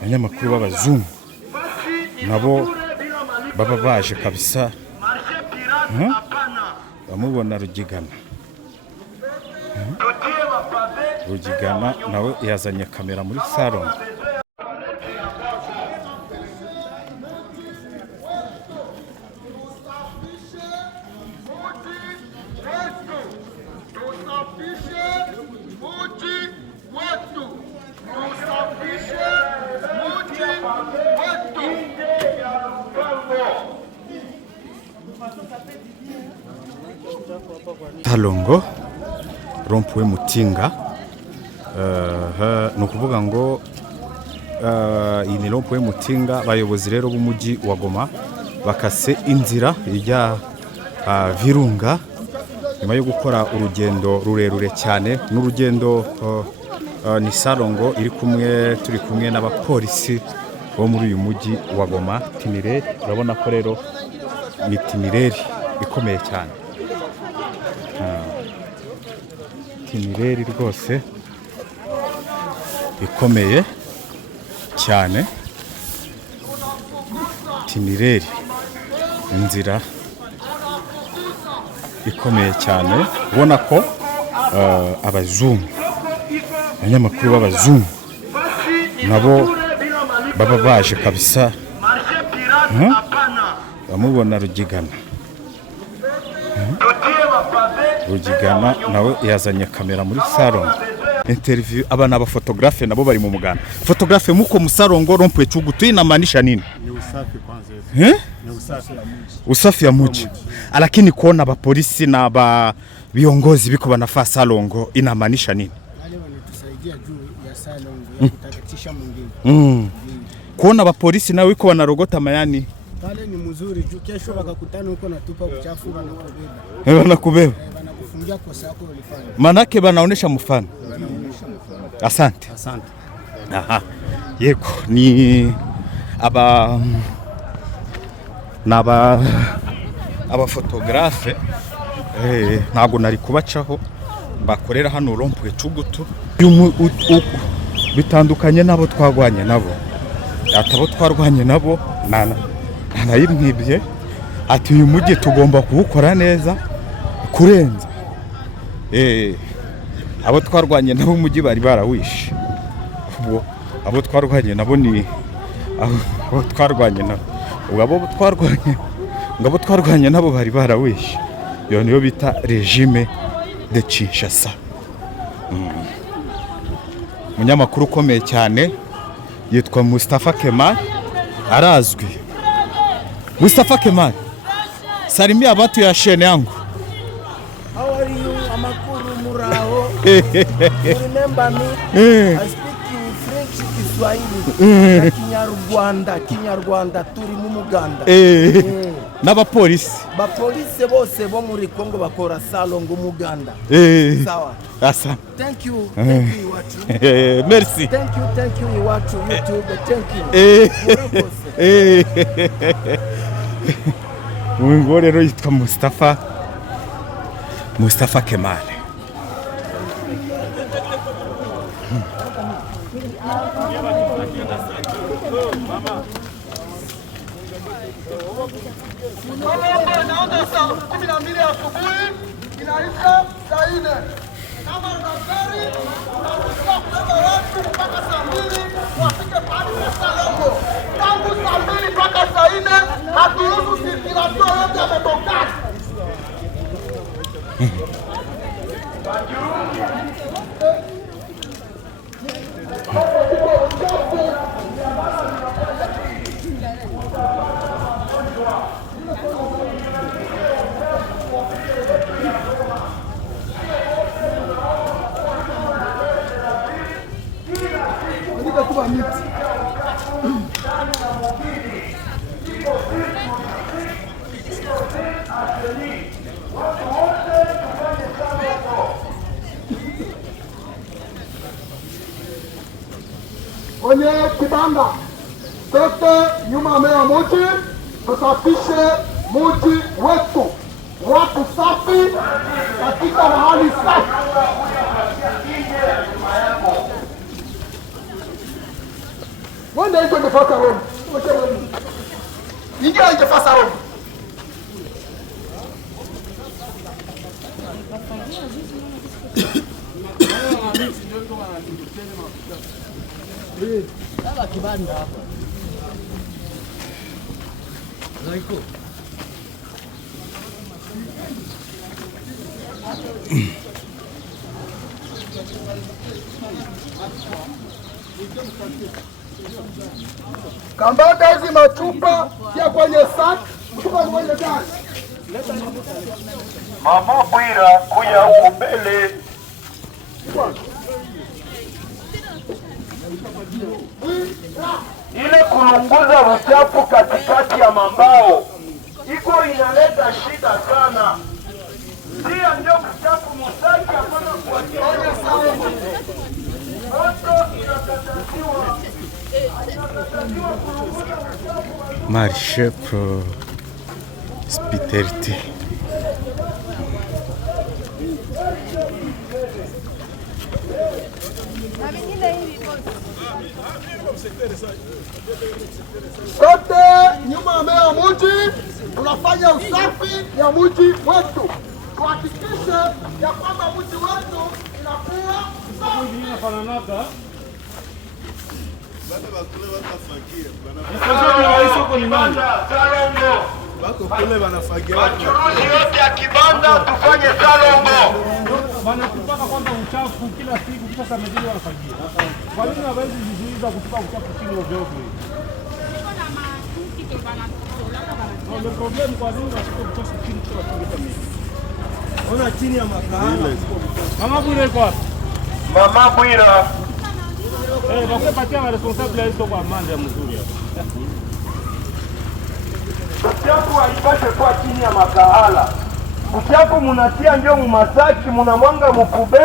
abanyamakuru b'abazungu nabo baba baje kabisa. Bamubona Rugigana nawe yazanye kamera muri salon. Talongo rompuwe Mutinga, ni ukuvuga ngo iyi ni rompuwe Mutinga. Abayobozi rero b'umujyi wa Goma bakase inzira ijya Virunga nyuma yo gukora urugendo rurerure cyane. N'urugendo ni Salongo turi kumwe n'abapolisi bo muri uyu mujyi wa Goma. Timireri, urabona ko rero ni timireri ikomeye cyane. Timireri rwose ikomeye cyane. Timireri inzira ikomeye cyane. Ubona ko abazungu, abanyamakuru b'abazungu nabo baba baje kabisa. Bamubona Rugigana nawe yazanye kamera muri salon. Interview abana abafotografe nabo bari mu muganda. Fotografe muko musalongo rompuwe Chugutu inamaanisha nini? Ni usafi kwanza. Ni usafi ya mji. Lakini kuona abapolisi na viongozi biko banafaa Salongo inamaanisha nini? Wale wanatusaidia juu ya Salongo ya kutakatisha mwingine. Kuona abapolisi nao wiko wanarogota mayani pale ni mzuri juu kesho wakakutana huko na tupa uchafu na wanakubeba. Wanakufungia kosa yako ulifanya. Manake banaonesha mfano. Asante. Aha. Yego ni aba fotografe ntago nari kubacaho bakorera hano rompuwe Chugutu. Bitandukanye nabo twagwanye nabo. Atabo twarwanye nabo nayimwibye ati uyu mujyi tugomba kuwukora neza kurenza. Abo twarwanye nabo umujyi bari barawishe. Ubwo abo twarwanye nabo ni abo twarwanye nabo. Abo twarwanye nabo bari barawishe. Yo niyo bita regime de Kinshasa. Munyamakuru ukomeye cyane yitwa Mustafa Kemal, arazwi. Mustafa Kemal, salimia watu ya shene yangu. How are you? Amakuru murao. Remember me? I speak French, Kiswahili, Kinyarwanda turi mu Muganda. N'abapolisi. Bapolisi bose bo muri Kongo bakora Salongo Muganda. Sawa. Asa. Thank you Iwacu. Merci. Thank you Iwacu YouTube. Thank you. Ngo rero yitwa Mustafa Kemal. Naona saa 12 asubuhi inaisha saa 4. Kama daktari unaruhusiwa kubeba watu mpaka saa 2 wafike pale kwa Salongo. Tangu saa 2 mpaka saa 4 haturuhusu sirkulasyon yote ya motokari. Kwenye kibanda sote nyuma ya mji tusafishe mji wetu, watu safi katika mahali safi. Mwende iko ingefasa Roma. Ingia ingefasa Roma. Baba kibanda hapa. Zaiko. Kambaga hizi machupa ya kwenye sack, kutoka kwenye gari. Mama Bwira kuya huku mbele. Ile kulunguza uchafu katikati ya mambao iko inaleta shida sana. Pia ndio uchafu musaki hapana kuachilia sawa. Moto inakataliwa. Inakataliwa kulunguza uchafu. Marché pro hospitalité. Sote nyuma ya meya mji tunafanya usafi ya mji wetu, tuhakikishe ya kwamba mji wetu inakuwa safi. Wachuruzi yote ya kibanda tufanye salongo. Wanatupaka kwamba uchafu kila siku kisha samedini wanafagia. Kwa nini hawezi kujizuiza kutupa uchafu chini ovyo ovyo? Ndio problem, kwa nini wanatupa uchafu chini kwa kutumia? Ona chini ya makahala. Mama Bwira iko wapi? Mama Bwira. Wakupatia wa responsable hizo kwa amanda mzuri hapa. Uchafu haipashe kwa chini ya makahala. Uchafu munatia ndio mumasaki, munamwanga mukube,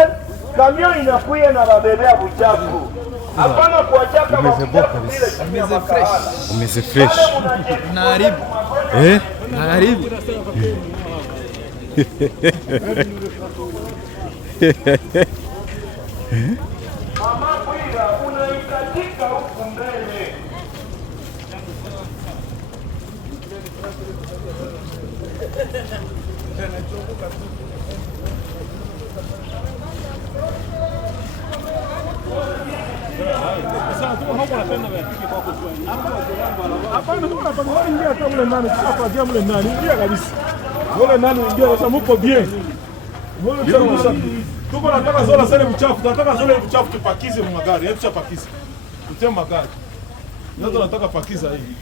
kamio inakuya na babebea uchafu. Hapana kuachaka mafuchafu vile chini ya makahala. Umeze fresh. Naharibu. Naharibu. Mama Bwira unahitajika huku mbele. Sasa tu hapo napenda wapige kwa kwa. Hapana, tu unapanga ingia hata mle ndani, hapa mle ndani, ingia kabisa. Mle ndani ingia sasa, mko bien. Mle sana. Tuko nataka zola sasa uchafu, tunataka zola uchafu tupakize mu magari, hebu tupakize. Tutie magari. Ndio tunataka pakiza hii.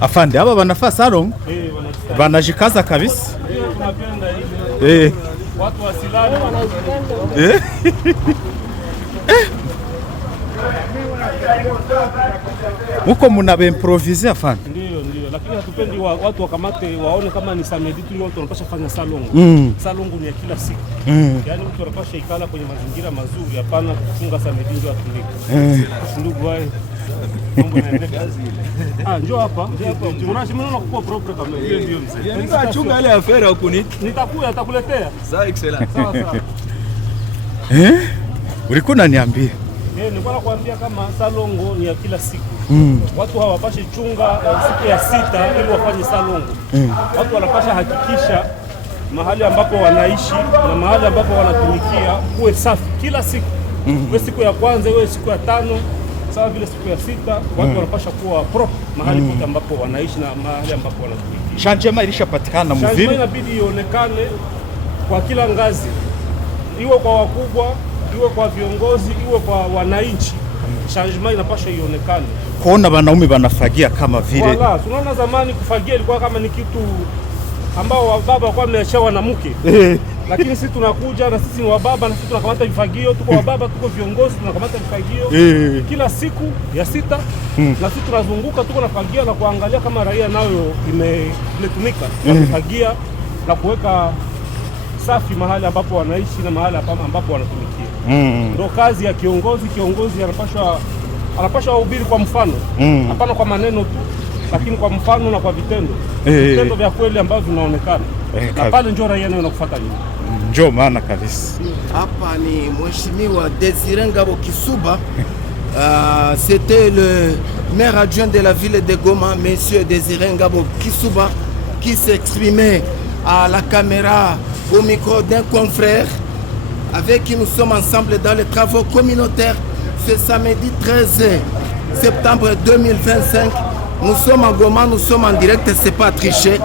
Afande, aba banafaa salon banajikaza kabisa. Tunapenda hivi. Watu wasilale Muko muna improvise afande. Ndio, lakini hatupendi watu wakamate waone kama ni samedi tu watu wanapasha fanya salongo. Salongo ni ya kila siku. Yaani mtu anapasha ikala kwenye mazingira mazuri, hapana kufunga samedi ndio atulike. Ndugu wao. Mambo yanaendelea kazi ile. Njoo hapa. Unaona kuwa proper kama hiyo ndio mzee. Nikachunga ile afera huko Nitakuya atakuletea. Sawa, excellent. Sawa. Ulikuwa unaniambia? Nilikuwa nakwambia kama salongo ni ya kila siku. Watu hawapashe chunga siku ya 6 ili wafanye salongo. Watu wanapasha hakikisha mahali ambapo wanaishi na mahali ambapo wanatumikia kuwe safi kila siku. Iwe siku ya kwanza, iwe siku ya 5, sawa vile siku ya 6, watu wanapasha kuwa proper mahali pote ambapo wanaishi na mahali ambapo wanatumikia. Changema ilishapatikana mvili. Changema inabidi ionekane kwa kila ngazi. Iwe kwa wakubwa, iwe kwa viongozi, iwe kwa wananchi. Changement inapaswa ionekane. Kuona wanaume wanafagia kama vile. Wala, tunaona zamani kufagia ilikuwa kama ni kitu ambao wababa walikuwa wameacha wanamke. Lakini sisi tunakuja na sisi ni wababa na sisi tunakamata vifagio, tuko wababa, tuko viongozi, tunakamata vifagio kila siku ya 6 na sisi tunazunguka tuko nafagia na kuangalia kama raia nayo imetumika kufagia na kuweka safi mahali ambapo wanaishi na mahali ambapo wanatumikia. Ndio kazi ya kiongozi. Kiongozi anapaswa hubiri kwa mfano, hapana kwa maneno tu, lakini kwa mfano na kwa vitendo, vitendo vya kweli ambavyo vinaonekana, na pale njoo raia nayo nakufuata nyuma. Njoo maana kabisa. Hapa ni Mheshimiwa Désiré Ngabo Kisuba. C'était le maire adjoint de la ville de Goma, Monsieur Désiré Ngabo Kisuba, qui s'exprimait à la caméra au micro d'un confrère avec qui nous sommes ensemble dans les travaux communautaires ce samedi 13 septembre 2025. Nous sommes à Goma, nous sommes en direct, c'est pas triché.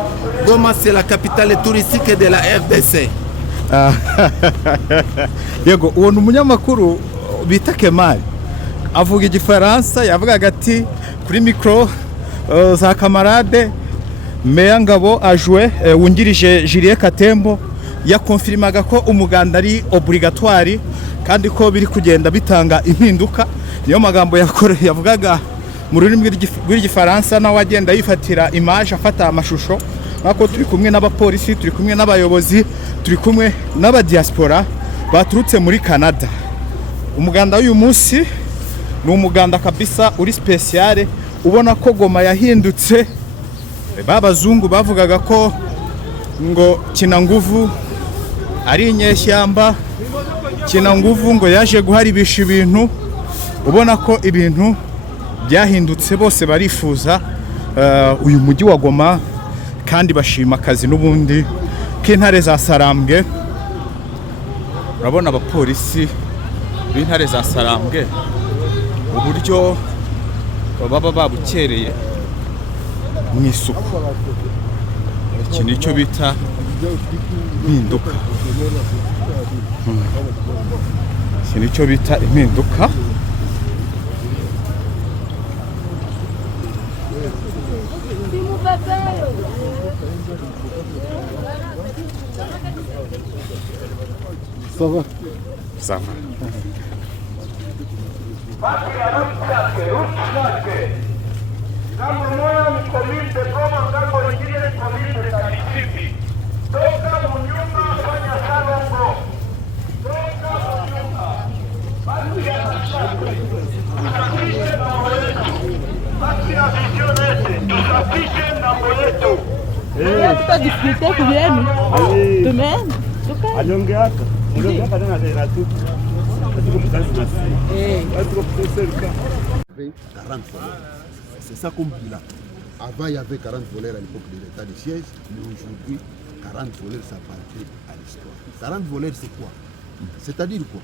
Goma, c'est la capitale touristique de la RDC. Yego, uwo ni umunyamakuru bita Kemali, avuga igifaransa, yavugaga ati kuri mikro za kamarade. Meya Ngabo ajwe wungirije Julien Katembo yakonfirmaga ko umuganda ari obligatoire kandi ko biri kugenda bitanga impinduka. Niyo magambo yavugaga mu rurimi rw'igifaransa, nawe agenda yifatira image, afata amashusho. Nako turi kumwe n'abapolisi, turi kumwe n'abayobozi, turi kumwe n'abadiaspora baturutse muri Canada. Umuganda w'uyu munsi ni umuganda kabisa uri special, ubona ko Goma yahindutse. Babazungu bavugaga ko ngo Kinanguvu ari inyeshyamba, Kinanguvu ngo yaje guharibisha ibintu. Ubona ko ibintu byahindutse, bose barifuza uyu mujyi wa Goma kandi bashima akazi n'ubundi k'intare za Sarambwe. Urabona abapolisi b'intare za Sarambwe uburyo baba babukereye mu isuku. Iki nicyo bita impinduka. Iki nicyo bita impinduka. Ça va. Ngambo moja ni commune de Goma, ngambo nyingine ni commune de Kalisimbi. Toka Munyumba fanya Salongo. Toka Munyumba. Basi ya tusafishe ngambo yetu. Basi ya visionete, tusafishe ngambo yetu. Tutadiscuter kuvyenu. Tumeenda. Aliongeaka tena tena tu. Tuko mkazi na sisi. Tuko kuserika. 40 voleurs. C'est ça comme bilan. Avant, il y avait 40 voleurs à l'époque de l'état de siège, mais aujourd'hui, 40 voleurs, ça appartient à l'histoire. 40 voleurs, c'est quoi? C'est-à-dire quoi?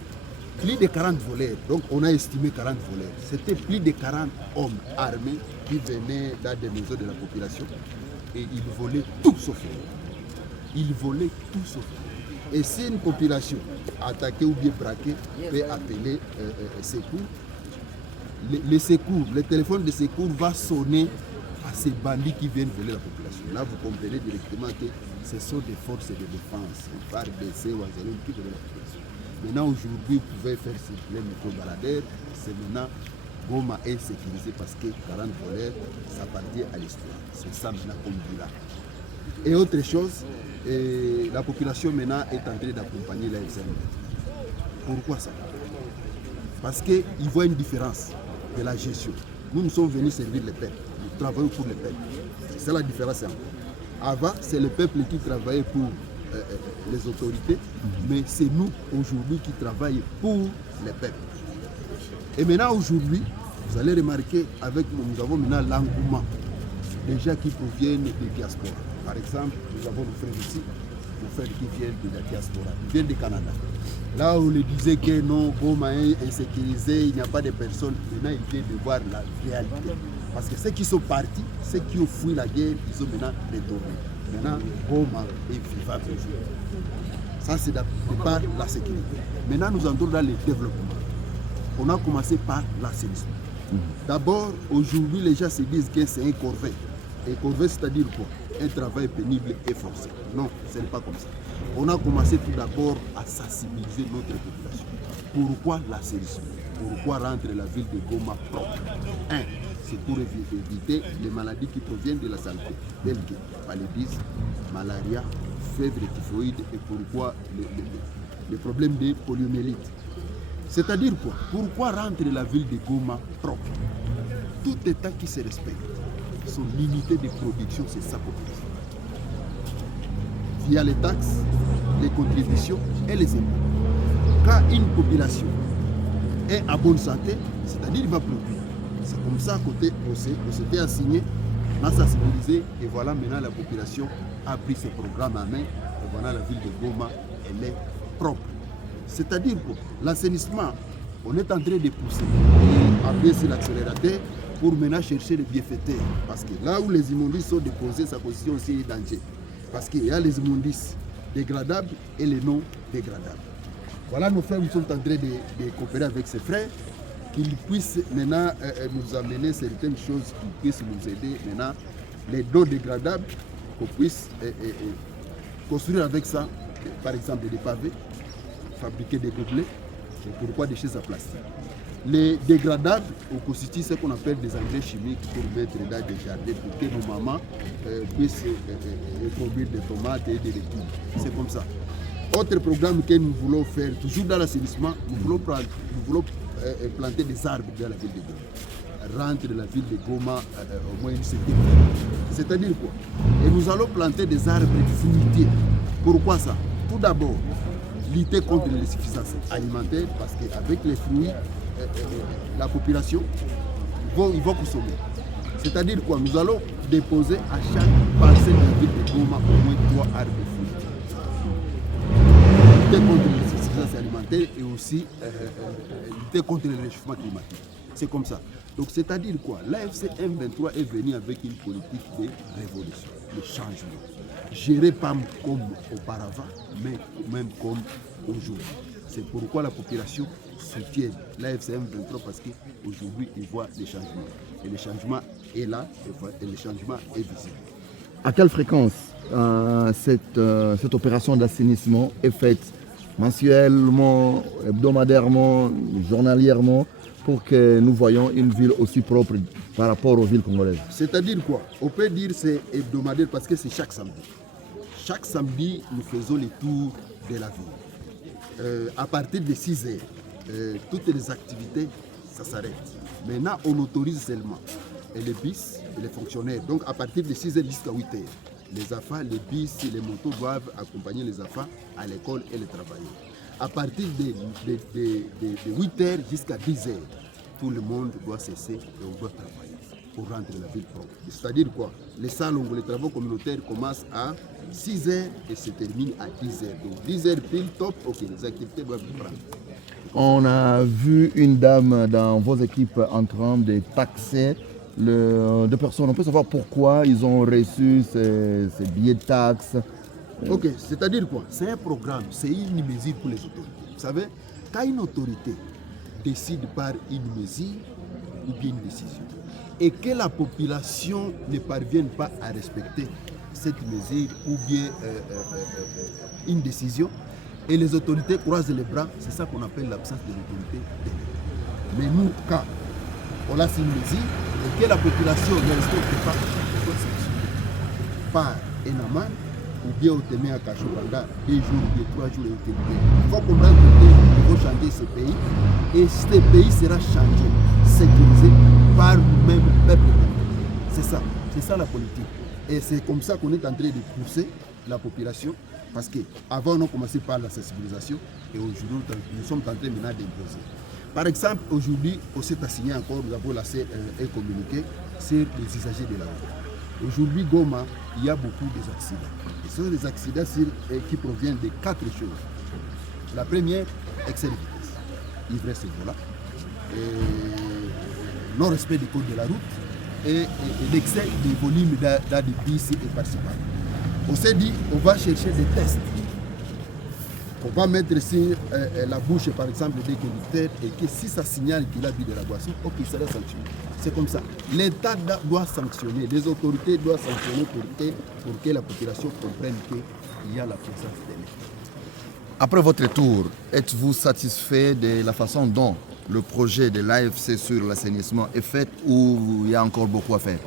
Plus de 40 voleurs, donc on a estimé 40 voleurs. C'était plus de 40 hommes armés qui venaient dans des maisons de la population et ils volaient tout sauf rien. Ils volaient tout sauf rien. Et si une population attaquée ou bien braquée peut appeler secours, le secours, le téléphone de secours va sonner à ces bandits qui viennent voler la population. Là, vous comprenez directement que ce sont des forces de défense, FARDC ou Azalou qui volent la population. Maintenant, aujourd'hui, vous pouvez faire circuler le micro-baladeur. C'est maintenant Goma est sécurisé parce que 40 voleurs, ça appartient à l'histoire. C'est ça maintenant comme bilan. Et autre chose, la population maintenant est en train d'accompagner la FCM. Pourquoi ça? Parce qu'ils voient une différence de la gestion. Nous sommes venus servir le peuple, nous travaillons pour le peuple. C'est la différence. Avant, c'est le peuple qui travaillait pour les autorités, mais c'est nous aujourd'hui qui travaillons pour le peuple. Et maintenant, aujourd'hui, vous allez remarquer, nous avons maintenant l'engouement des gens qui proviennent des diasporas. Par exemple, nous avons nos frères ici, nos frères qui viennent de la diaspora, ils viennent du Canada. Là où on le disait que non, Goma est insécurisé, il n'y a pas de personnes, maintenant ils viennent de voir la réalité. Parce que ceux qui sont partis, ceux qui ont fui la guerre, ils sont maintenant retournés. Maintenant, Goma est vivable aujourd'hui. Ça, c'est par la sécurité. Maintenant, nous entrons dans le développement. On a commencé par l'assainissement. D'abord, aujourd'hui, les gens se disent que c'est un corvée. Et corvée, c'est-à-dire quoi? Un travail pénible et forcé. Non, ce n'est pas comme ça. On a commencé tout d'abord à sensibiliser notre population. Pourquoi l'assainissement? Pourquoi rendre la ville de Goma propre? Un, c'est pour éviter les maladies qui proviennent de la santé, telles que paludisme, malaria, fièvre typhoïde et pourquoi les problèmes de poliomyélite. C'est-à-dire quoi? Pourquoi rendre la ville de Goma propre? Tout État qui se respecte, son unité de production, c'est sa population. Via les taxes, les contributions et les impôts. Quand une population est en bonne santé, c'est-à-dire qu'il va produire. C'est comme ça qu'on s'était assigné, on a sensibilisé et voilà maintenant la population a pris ce programme en main et voilà la ville de Goma, elle est propre. C'est-à-dire que l'assainissement, on est en train de pousser et appuyer sur l'accélérateur pour maintenant chercher les bienfaiteurs. Parce que là où les immondices sont déposés, ça constitue aussi un danger. Parce qu'il y a les immondices dégradables et les non dégradables. Voilà, nos frères, nous sommes en train de coopérer avec ces frères, qu'ils puissent maintenant nous amener certaines choses, qui puissent nous aider maintenant, les non dégradables, qu'on puisse construire avec ça, par exemple des pavés, fabriquer des gobelets, et pourquoi des chaises à plastique. Les dégradables, on constitue ce qu'on appelle des engrais chimiques pour mettre dans des jardins pour que nos mamans puissent produire des tomates et des légumes. C'est comme ça. Autre programme que nous voulons faire, toujours dans l'assainissement, nous voulons planter des arbres dans la ville de Goma. Rendre la ville de Goma au moins une certaine. C'est-à-dire quoi? Et nous allons planter des arbres fruitiers. Pourquoi ça? Tout d'abord, lutter contre l'insuffisance alimentaire, parce qu'avec les fruits, la population ils vont consommer. C'est-à-dire quoi? Nous allons déposer à chaque parcelle de la ville de Goma au moins 3 arbres fruitiers. Lutter contre l'insuffisance alimentaire et aussi lutter contre le réchauffement climatique. C'est comme ça. Donc c'est-à-dire quoi? L'AFC M23 est venu avec une politique de révolution, de changement. Géré pas comme auparavant, mais même comme aujourd'hui. C'est pourquoi la population soutient l'AFC M23 parce qu'aujourd'hui, ils voient des changements. Et le changement est là et le changement est visible. À quelle fréquence cette opération d'assainissement est faite? Mensuellement, hebdomadairement, journalièrement, pour que nous voyions une ville aussi propre par rapport aux villes congolaises? C'est-à-dire quoi? On peut dire que c'est hebdomadaire parce que c'est chaque samedi. Chaque samedi, nous faisons les tours de la ville. À partir de 6 heures, toutes les activités, ça s'arrête. Maintenant, on autorise seulement les bus et les fonctionnaires. Donc, à partir de 6 heures jusqu'à 8 heures, les AFA, les bus et les motos doivent accompagner les AFA à l'école et les travailleurs. À partir de 8 heures jusqu'à 10 heures, tout le monde doit cesser et on doit travailler pour rendre la ville propre. C'est-à-dire quoi? Les salons, les travaux communautaires commencent à 6 heures et se terminent à 10 heures. Donc 10 heures pile top, ok, les activités doivent prendre. On a vu une dame dans vos équipes en train de taxer de personnes. On peut savoir pourquoi ils ont reçu ces billets de taxes. Ok, c'est-à-dire quoi? C'est un programme, c'est une mesure pour les autorités. Vous savez, quand une autorité décide par une mesure ou bien une décision, et que la population ne parvienne pas à respecter cette mesure ou bien une décision, et les autorités croisent les bras, c'est ça qu'on appelle l'absence de l'autorité. Mais nous, quand on a une mesure et que la population ne respecte pas, on doit sanctionner par un amende ou bien on te met à cachot pendant 2 jours, 3 jours et on te libère. Il faut comprendre qu'il faut changer ce pays et ce pays sera changé, sécurisé par nous-mêmes, peuple. C'est ça la politique. Et c'est comme ça qu'on est en train de pousser la population parce qu'avant on a commencé par la sensibilisation et aujourd'hui nous sommes en train maintenant d'imposer. Par exemple, aujourd'hui, on s'est assigné encore, nous avons lancé un communiqué sur les usagers de la route. Aujourd'hui, Goma, il y a beaucoup d'accidents. Ce sont des accidents qui proviennent de 4 choses. La première, excès de vitesse, ivresse et volant, non-respect des codes de la route et l'excès de volume dans des bus et par-ci-par. On s'est dit, on va chercher des tests. On va mettre sur la bouche, par exemple, des conducteurs et que si ça signale qu'il a bu de la boisson, ok, il sera sanctionné. C'est comme ça. L'État doit sanctionner, les autorités doivent sanctionner pour que la population comprenne qu'il y a la présence de l'État. Après votre tour, êtes-vous satisfait de la façon dont le projet de l'AFC sur l'assainissement est fait ou il y a encore beaucoup à faire?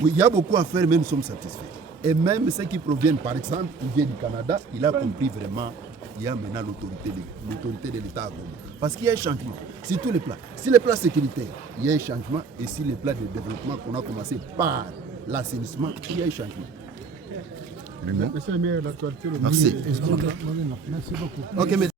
Oui, il y a beaucoup à faire, mais nous sommes satisfaits. Et même ceux qui proviennent, par exemple, qui viennent du Canada, il a compris vraiment il y a maintenant l'autorité de l'État à Goma. Parce qu'il y a un changement sur tous les plans. Si les plans sécuritaires, il y a un changement. Et si les plans de développement qu'on a commencé par l'assainissement, il y a un changement. Le mot. Merci. Ok, mais